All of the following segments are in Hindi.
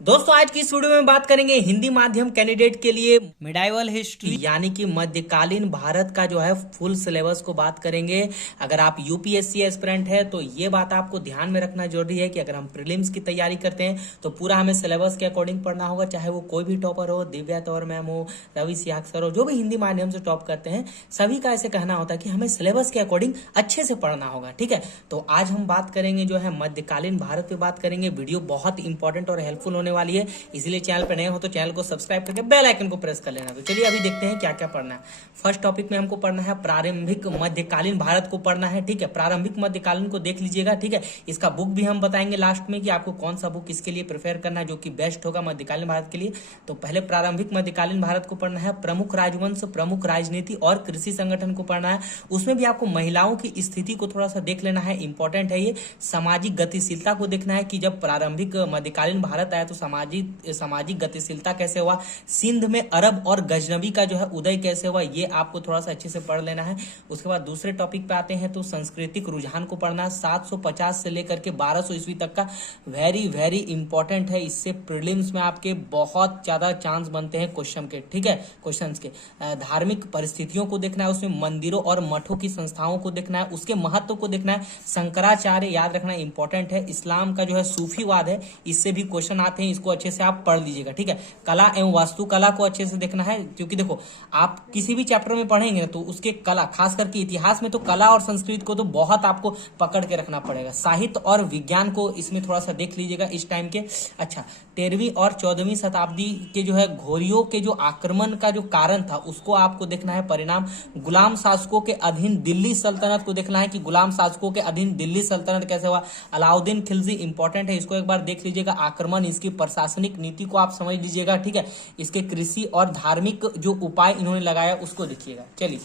दोस्तों आज की इस वीडियो में बात करेंगे हिंदी माध्यम कैंडिडेट के लिए मिडाइवल हिस्ट्री यानी कि मध्यकालीन भारत का जो है फुल सिलेबस को बात करेंगे। अगर आप यूपीएससी एस्पिरेंट है तो ये बात आपको ध्यान में रखना जरूरी है कि अगर हम प्रीलिम्स की तैयारी करते हैं तो पूरा हमें सिलेबस के अकॉर्डिंग पढ़ना होगा, चाहे वो कोई भी टॉपर हो, दिव्या तौर मैम हो, रवि सिहाग सर हो, जो भी हिंदी माध्यम से टॉप करते हैं सभी का ऐसे कहना होता है कि हमें सिलेबस के अकॉर्डिंग अच्छे से पढ़ना होगा। ठीक है, तो आज हम बात करेंगे जो है मध्यकालीन भारत पे बात करेंगे। वीडियो बहुत इंपॉर्टेंट और हेल्पफुल होने वाली है, इसलिए चैनल पर नए हो तो चैनल को सब्सक्राइब करके बेल आइकन को प्रेस कर लेना। तो चलिए अभी देखते हैं क्या क्या पढ़ना है। फर्स्ट टॉपिक में हमको पढ़ना है प्रारंभिक मध्यकालीन भारत को पढ़ना है। ठीक है, प्रारंभिक मध्यकालीन को देख लीजिएगा। ठीक है, इसका बुक भी हम बताएंगे लास्ट में कि आपको कौन सा बुक इसके लिए प्रेफर करना है जो कि बेस्ट होगा मध्यकालीन भारत के लिए। तो पहले प्रारंभिक मध्यकालीन भारत को पढ़ना है। प्रमुख राजवंश, प्रमुख राजनीति और कृषि संगठन को पढ़ना है। उसमें भी आपको महिलाओं की स्थिति को थोड़ा सा देख लेना है, इंपॉर्टेंट है ये। सामाजिक गतिशीलता को देखना है कि जब प्रारंभिक मध्यकालीन भारत आया तो सामाजिक गतिशीलता कैसे हुआ, सिंध में अरब और गजनबी का जो है उदय कैसे हुआ, ये आपको थोड़ा सा अच्छे से पढ़ लेना है। उसके बाद दूसरे टॉपिक पे आते हैं तो सांस्कृतिक रुझान को पढ़ना है। 750 से लेकर के 1200 ईस्वी तक का वेरी वेरी इंपॉर्टेंट है। इससे प्रीलिम्स में आपके बहुत ज्यादा चांस बनते हैं क्वेश्चन के। ठीक है, क्वेश्चंस के धार्मिक परिस्थितियों को देखना है, उसमें मंदिरों और मठों की संस्थाओं को देखना है, उसके महत्व को देखना है। शंकराचार्य याद रखना इंपॉर्टेंट है। इस्लाम का जो है सूफीवाद है, इससे भी क्वेश्चन आते हैं, इसको अच्छे से आप पढ़ लीजिएगा। ठीक है, कला एवं वास्तुकला को अच्छे से देखना है, क्योंकि देखो आप किसी भी चैप्टर में पढ़ेंगे तो उसके कला, खास करके इतिहास में तो कला और संस्कृत को तो बहुत आपको पकड़ के रखना पड़ेगा। साहित्य और विज्ञान को इसमें थोड़ा सा देख लीजिएगा इस टाइम के। अच्छा, 13वीं और 14वीं शताब्दी के जो है घोरियों के जो आक्रमण का जो कारण था उसको आपको देखना है। परिणाम, गुलाम शासकों के अधीन दिल्ली सल्तनत को देखना है कि गुलाम शासकों के अधीन दिल्ली सल्तनत कैसे हुआ। अलाउद्दीन खिलजी इंपॉर्टेंट है, इसको एक बार देख लीजिएगा। आक्रमण, इसकी प्रशासनिक नीति को आप समझ लीजिएगा। ठीक है, इसके कृषि और धार्मिक जो उपाय इन्होंने लगाया उसको देखिएगा। चलिए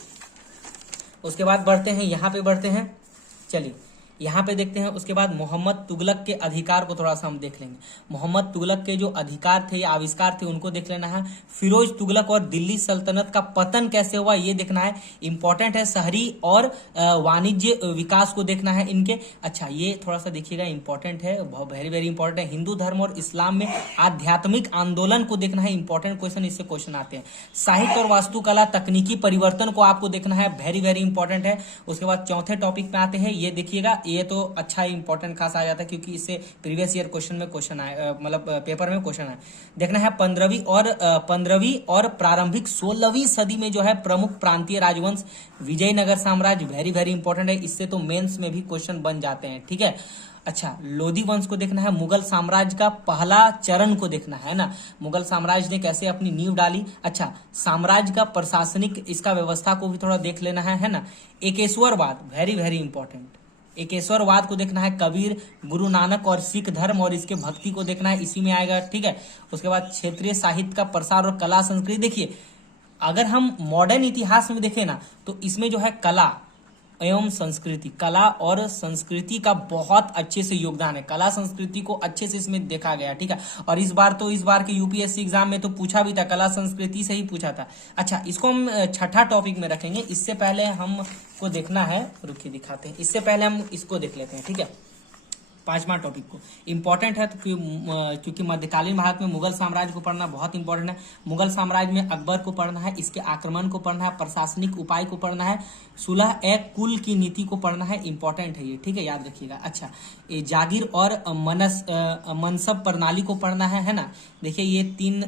उसके बाद बढ़ते हैं, यहाँ पे बढ़ते हैं। चलिए यहाँ पे देखते हैं। उसके बाद मोहम्मद तुगलक के अधिकार को थोड़ा सा हम देख लेंगे। मोहम्मद तुगलक के जो अधिकार थे या आविष्कार थे उनको देख लेना है। फिरोज तुगलक और दिल्ली सल्तनत का पतन कैसे हुआ ये देखना है, इंपॉर्टेंट है। शहरी और वाणिज्य विकास को देखना है इनके। अच्छा, ये थोड़ा सा देखिएगा, इंपॉर्टेंट है, वेरी वेरी इंपॉर्टेंट है। हिंदू धर्म और इस्लाम में आध्यात्मिक आंदोलन को देखना है, इंपॉर्टेंट क्वेश्चन, इससे क्वेश्चन आते हैं। साहित्य और वास्तुकला तकनीकी परिवर्तन को आपको देखना है, वेरी वेरी इंपॉर्टेंट है। उसके बाद चौथे टॉपिक पे आते हैं, ये देखिएगा, ये तो अच्छा इंपॉर्टेंट खास आ जाता है क्योंकि इससे प्रीवियस ईयर क्वेश्चन में क्वेश्चन आए, मतलब पेपर में क्वेश्चन आए। देखना है 15वीं और प्रारंभिक 16वीं सदी में जो है प्रमुख प्रांतीय राजवंश, विजयनगर साम्राज्य, वेरी वेरी इंपॉर्टेंट है, इससे तो मेंस में भी क्वेश्चन बन जाते हैं। ठीक है, अच्छा, लोधी वंश को देखना है। मुगल साम्राज्य का पहला चरण को देखना है ना, मुगल साम्राज्य ने कैसे अपनी नींव डाली। अच्छा, साम्राज्य का प्रशासनिक इसका व्यवस्था को भी थोड़ा देख लेना है ना। एकेश्वरवाद, वेरी वेरी इंपॉर्टेंट, एकेश्वरवाद को देखना है। कबीर, गुरु नानक और सिख धर्म और इसके भक्ति को देखना है, इसी में आएगा। ठीक है, उसके बाद क्षेत्रीय साहित्य का प्रसार और कला संस्कृति। देखिए अगर हम मॉडर्न इतिहास में देखें ना तो इसमें जो है कला एवं संस्कृति, कला और संस्कृति का बहुत अच्छे से योगदान है। कला संस्कृति को अच्छे से इसमें देखा गया। ठीक है, और इस बार के यूपीएससी एग्जाम में तो पूछा भी था, कला संस्कृति से ही पूछा था। अच्छा, इसको हम छठा टॉपिक में रखेंगे। इससे पहले हमको देखना है, रुकिए दिखाते हैं, इससे पहले हम इसको देख लेते हैं। ठीक है, पांचवा टॉपिक को इंपॉर्टेंट है तो क्योंकि मध्यकालीन भारत में मुगल साम्राज्य को पढ़ना बहुत इंपॉर्टेंट है। मुगल साम्राज्य में अकबर को पढ़ना है, इसके आक्रमण को पढ़ना है, प्रशासनिक उपाय को पढ़ना है, सुलह ए कुल की नीति को पढ़ना है, इंपॉर्टेंट है ये। ठीक है, याद रखिएगा। अच्छा, ये जागीर और मनसब प्रणाली को पढ़ना है ना। देखिए ये 3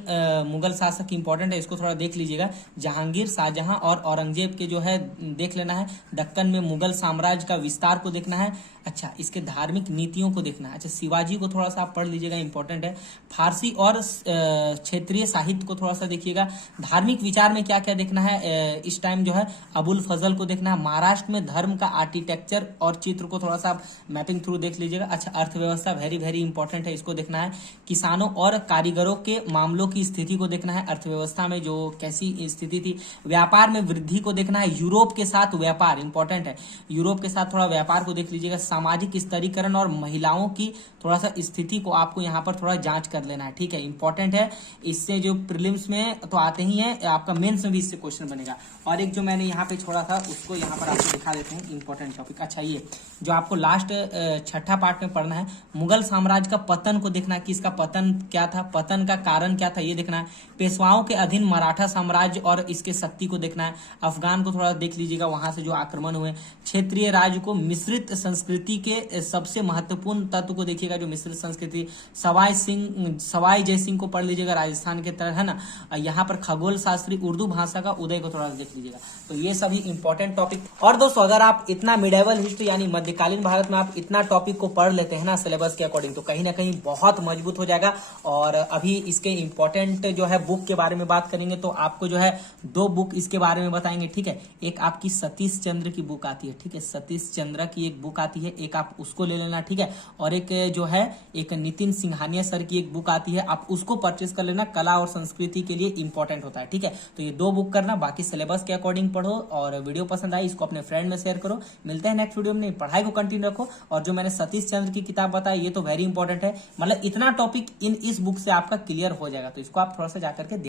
मुगल शासक इंपॉर्टेंट है, इसको थोड़ा देख लीजिएगा। जहांगीर, शाहजहां और औरंगजेब के जो है देख लेना है। दक्कन में मुगल साम्राज्य का विस्तार को देखना है। अच्छा, इसके धार्मिक नीतियों को देखना है। अच्छा, शिवाजी को थोड़ा सा आप पढ़ लीजिएगा, इंपॉर्टेंट है। फारसी और क्षेत्रीय साहित्य को थोड़ा सा देखिएगा। धार्मिक विचार में क्या क्या देखना है इस टाइम जो है, अबुल फजल को देखना है। महाराष्ट्र में धर्म का आर्किटेक्चर और चित्र को थोड़ा सा मैपिंग थ्रू देख लीजिएगा। अच्छा, अर्थव्यवस्था वेरी वेरी इंपॉर्टेंट है, इसको देखना है। किसानों और कारीगरों के मामलों की स्थिति को देखना है, अर्थव्यवस्था में जो कैसी स्थिति थी। व्यापार में वृद्धि को देखना है। यूरोप के साथ व्यापार इंपॉर्टेंट है, यूरोप के साथ थोड़ा व्यापार को देख लीजिएगा। सामाजिक स्तरीकरण और महिलाओं की थोड़ा सा स्थिति को आपको यहाँ पर थोड़ा जांच कर लेना है, ठीक है, इंपॉर्टेंट है। इससे जो प्रीलिम्स में तो आते ही है, आपका मेंस में भी इससे क्वेश्चन बनेगा। और एक जो मैंने यहाँ पे छोड़ा था उसको यहाँ पर आपको दिखा देते हैं, इंपॉर्टेंट टॉपिक। अच्छा, ये जो आपको लास्ट छठा पार्ट में पढ़ना है, मुगल साम्राज्य का पतन को देखना है कि इसका पतन क्या था, पतन का कारण क्या था ये देखना है। पेशवाओं के अधीन मराठा साम्राज्य और इसके शक्ति को देखना है। अफगान को थोड़ा देख लीजिएगा, वहां से जो आक्रमण हुए। क्षेत्रीय राज्य को, मिश्रित संस्कृति के सबसे महत्वपूर्ण तत्व को देखिएगा, जो मिश्रित संस्कृति। सवाई जयसिंह को पढ़ लीजिएगा, राजस्थान के तरह है ना। यहाँ पर खगोल शास्त्री, उर्दू भाषा का उदय को थोड़ा देख लीजिएगा। तो ये सभी इंपॉर्टेंट टॉपिक। और दोस्तों, अगर आप इतना मिडाइवल हिस्ट्री यानी मध्यकालीन भारत में आप इतना टॉपिक को पढ़ लेते हैं ना सिलेबस के अकॉर्डिंग, तो कहीं ना कहीं बहुत मजबूत हो जाएगा। और अभी इसके इंपॉर्टेंट जो है बुक के बारे में बात करेंगे, तो आपको जो है 2 बुक इसके बारे में बताएंगे, ठीक है। एक आपकी सतीश चंद्र की बुक आती है, ठीक है, सतीश चंद्र की एक बुक आती है, एक आप उसको ले लेना, ठीक है। और एक जो है एक नितिन सिंघानिया सर की एक बुक आती है, आप उसको परचेस कर लेना, कला और संस्कृति के लिए इंपॉर्टेंट होता है, ठीक है। तो ये 2 बुक करना, बाकी सिलेबस के अकॉर्डिंग पढ़ो। और वीडियो पसंद आई इसको अपने फ्रेंड में शेयर करो। मिलते हैं नेक्स्ट वीडियो में, पढ़ाई को कंटिन्यू रखो। और जो मैंने सतीश चंद्र की किताब बताई, ये तो वेरी इंपॉर्टेंट है, मतलब इतना टॉपिक इस बुक से आपका क्लियर हो जाएगा। तो इसको आप थोड़ा सा जाकर के